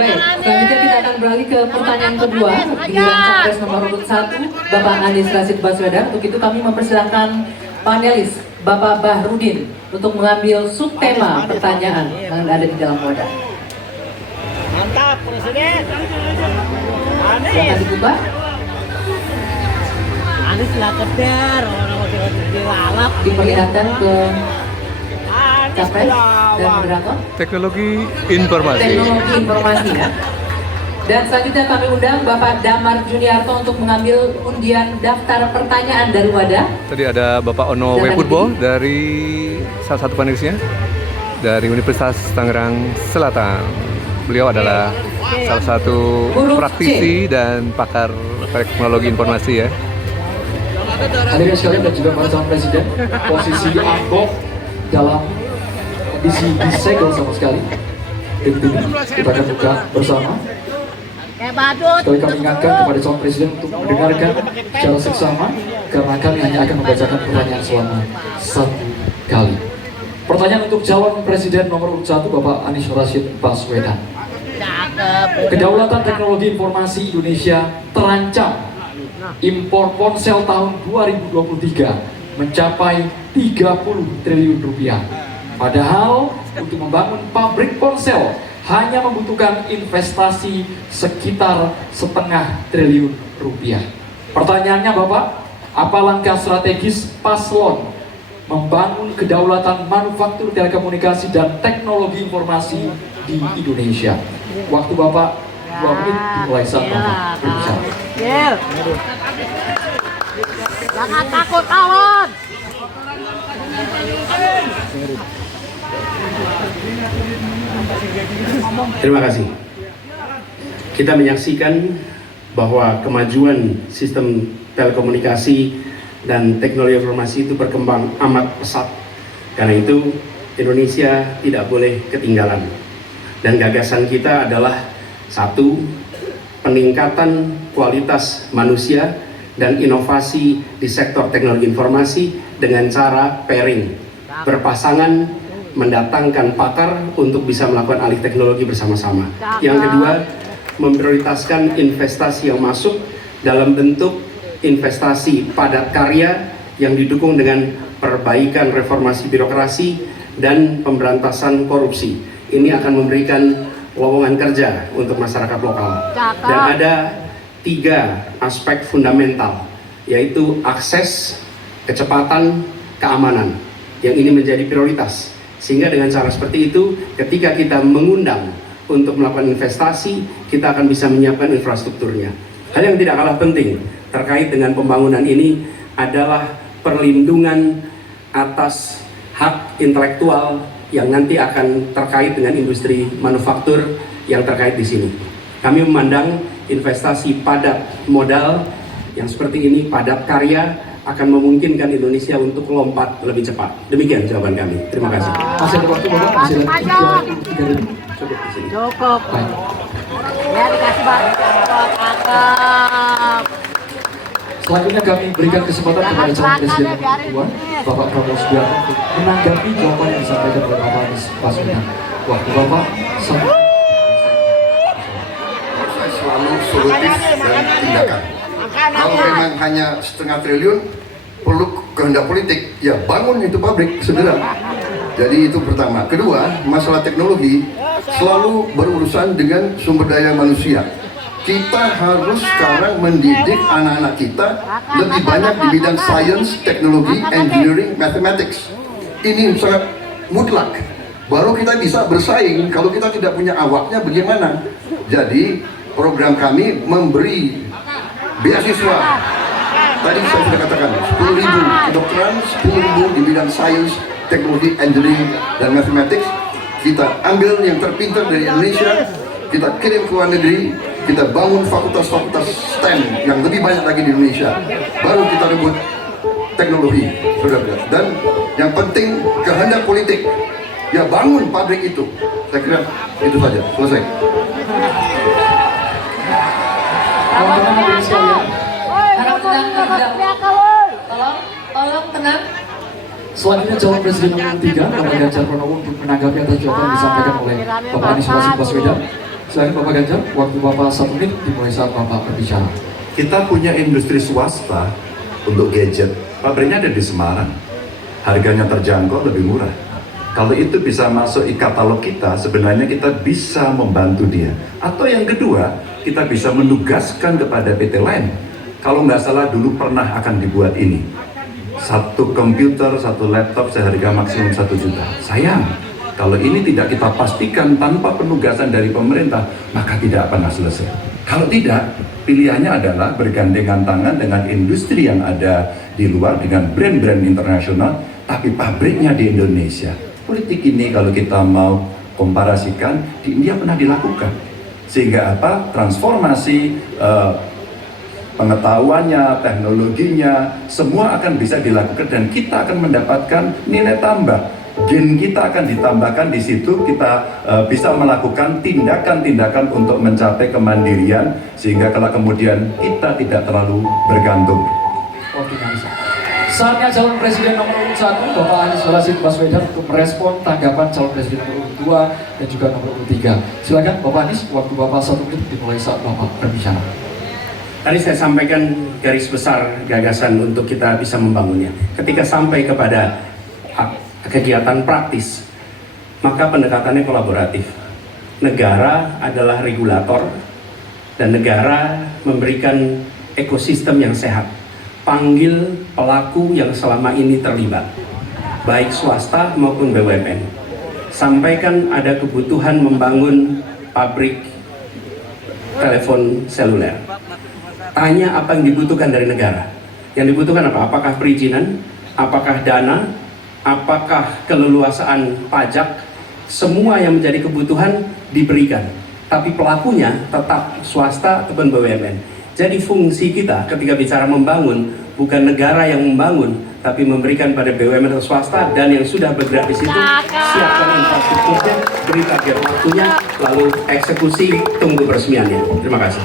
Baik, selanjutnya kita akan beralih ke pertanyaan kedua, giliran capres nomor urut 1, Bapak Anies Rashid Baswedan. Untuk itu kami mempersilahkan panelis Bapak Bahrudin untuk mengambil subtema pertanyaan yang ada di dalam wadah. Mantap, Presiden. Silakan dibuka. Anies lah keder, orang dilalap. Diperlihatkan ke capres dan moderator. Teknologi informasi. Teknologi informasi ya. Dan selanjutnya kami undang Bapak Damar Juniarto untuk mengambil undian daftar pertanyaan dari wadah. Tadi ada Bapak Ono Wepurbo dari salah satu panelisnya dari Universitas Tangerang Selatan. Beliau adalah salah satu praktisi dan pakar teknologi informasi ya. Hadirin sekalian dan juga para calon presiden, posisi angkok dalam kondisi disegel sama sekali. Kita akan buka bersama. Sekali kami ingatkan kepada calon presiden untuk mendengarkan secara seksama, karena kami hanya akan membacakan pertanyaan selama 1 kali. Pertanyaan untuk calon presiden nomor 1 Bapak Anies Rashid Baswedan. Kedaulatan teknologi informasi Indonesia terancam. Impor ponsel tahun 2023 mencapai 30 triliun rupiah. Padahal untuk membangun pabrik ponsel hanya membutuhkan investasi sekitar setengah triliun rupiah. Pertanyaannya Bapak, apa langkah strategis paslon membangun kedaulatan manufaktur telekomunikasi dan teknologi informasi di Indonesia? Waktu Bapak 2 menit dimulai saat Bapak berbicara. Jangan takut kawan. Terima kasih. Kita menyaksikan bahwa kemajuan sistem telekomunikasi dan teknologi informasi itu berkembang amat pesat. Karena itu Indonesia tidak boleh ketinggalan. Dan gagasan kita adalah satu, peningkatan kualitas manusia dan inovasi di sektor teknologi informasi dengan cara pairing, berpasangan, mendatangkan pakar untuk bisa melakukan alih teknologi bersama-sama. Yang kedua, memprioritaskan investasi yang masuk dalam bentuk investasi padat karya yang didukung dengan perbaikan reformasi birokrasi dan pemberantasan korupsi. Ini akan memberikan lowongan kerja untuk masyarakat lokal. Dan ada 3 aspek fundamental, yaitu akses, kecepatan, keamanan, yang ini menjadi prioritas. Sehingga dengan cara seperti itu, ketika kita mengundang untuk melakukan investasi, kita akan bisa menyiapkan infrastrukturnya. Hal yang tidak kalah penting terkait dengan pembangunan ini adalah perlindungan atas hak intelektual yang nanti akan terkait dengan industri manufaktur yang terkait di sini. Kami memandang investasi padat modal yang seperti ini, padat karya, akan memungkinkan Indonesia untuk lompat lebih cepat. Demikian jawaban kami. Terima kasih. Masih ada waktu Bapak, masih ada 3 menit. Cukup di sini. Cukup. Ya dikasih banget. Cakep. Selanjutnya kami berikan kesempatan kepada calon presiden kedua, Bapak Prabowo Subianto, untuk menanggapi jawaban yang disampaikan oleh Bapak Anies Baswedan. Waktu Bapak selalu solutif dan tindakan. Kalau memang hanya setengah triliun, perlu kehendak politik, ya bangun itu pabrik segera. Jadi itu pertama. Kedua, masalah teknologi selalu berurusan dengan sumber daya manusia. Kita harus sekarang mendidik anak-anak kita lebih banyak di bidang science, teknologi, engineering, mathematics. Ini sangat mutlak. Baru kita bisa bersaing. Kalau kita tidak punya awaknya bagaimana? Jadi program kami memberi beasiswa. Tadi saya sudah katakan 10.000 kedokteran, 10.000 di bidang science, teknologi, engineering, dan mathematics. Kita ambil yang terpintar dari Indonesia, kita kirim ke luar negeri, kita bangun fakultas-fakultas STEM yang lebih banyak lagi di Indonesia. Baru kita rebut teknologi, saudara-saudara. Dan yang penting kehendak politik. Ya bangun pabrik itu. Saya kira itu saja. Selesai. teman-teman hadirin sekalian, Tolong tenang. selanjutnya calon presiden nomor 3 Bapak Ganjar Pranowo untuk menanggapi atas jawaban yang disampaikan oleh Bapak Anies Rashid Baswedan. Silakan Bapak Ganjar, waktu Bapak 1 menit dimulai saat Bapak berbicara. Kita punya industri swasta untuk gadget, pabriknya ada di Semarang, harganya terjangkau, lebih murah. Kalau itu bisa masuk di katalog kita, sebenarnya kita bisa membantu dia. Atau yang kedua, kita bisa menugaskan kepada PT lain. Kalau nggak salah dulu pernah akan dibuat ini. Satu komputer, satu laptop seharga maksimum 1 juta. Sayang, kalau ini tidak kita pastikan tanpa penugasan dari pemerintah, maka tidak pernah selesai. Kalau tidak, pilihannya adalah bergandengan tangan dengan industri yang ada di luar, dengan brand-brand internasional, tapi pabriknya di Indonesia. Politik ini kalau kita mau komparasikan, di India pernah dilakukan. Sehingga apa? Transformasi pengetahuannya, teknologinya, semua akan bisa dilakukan dan kita akan mendapatkan nilai tambah. Gen kita akan ditambahkan di situ, kita bisa melakukan tindakan-tindakan untuk mencapai kemandirian sehingga kalau kemudian kita tidak terlalu bergantung. Oke, saatnya calon presiden nomor urut 1 Bapak Anies Rashid Baswedan untuk merespon tanggapan calon presiden nomor urut 2 dan juga nomor urut 3. Silakan Bapak Anies, waktu Bapak 1 menit dimulai saat Bapak berbicara. Tadi saya sampaikan garis besar gagasan untuk kita bisa membangunnya. Ketika sampai kepada kegiatan praktis, maka pendekatannya kolaboratif. Negara adalah regulator dan negara memberikan ekosistem yang sehat. Panggil pelaku yang selama ini terlibat, baik swasta maupun BUMN. Sampaikan ada kebutuhan membangun pabrik telepon seluler. Tanya apa yang dibutuhkan dari negara. Yang dibutuhkan apa? Apakah perizinan? Apakah dana? Apakah keleluasaan pajak? Semua yang menjadi kebutuhan diberikan. Tapi pelakunya tetap swasta ataupun BUMN. Jadi fungsi kita ketika bicara membangun, bukan negara yang membangun, tapi memberikan pada BUMN atau swasta dan yang sudah bergerak di situ, siapkan infrastrukturnya, beri target waktunya, lalu eksekusi, tunggu peresmiannya. Terima kasih.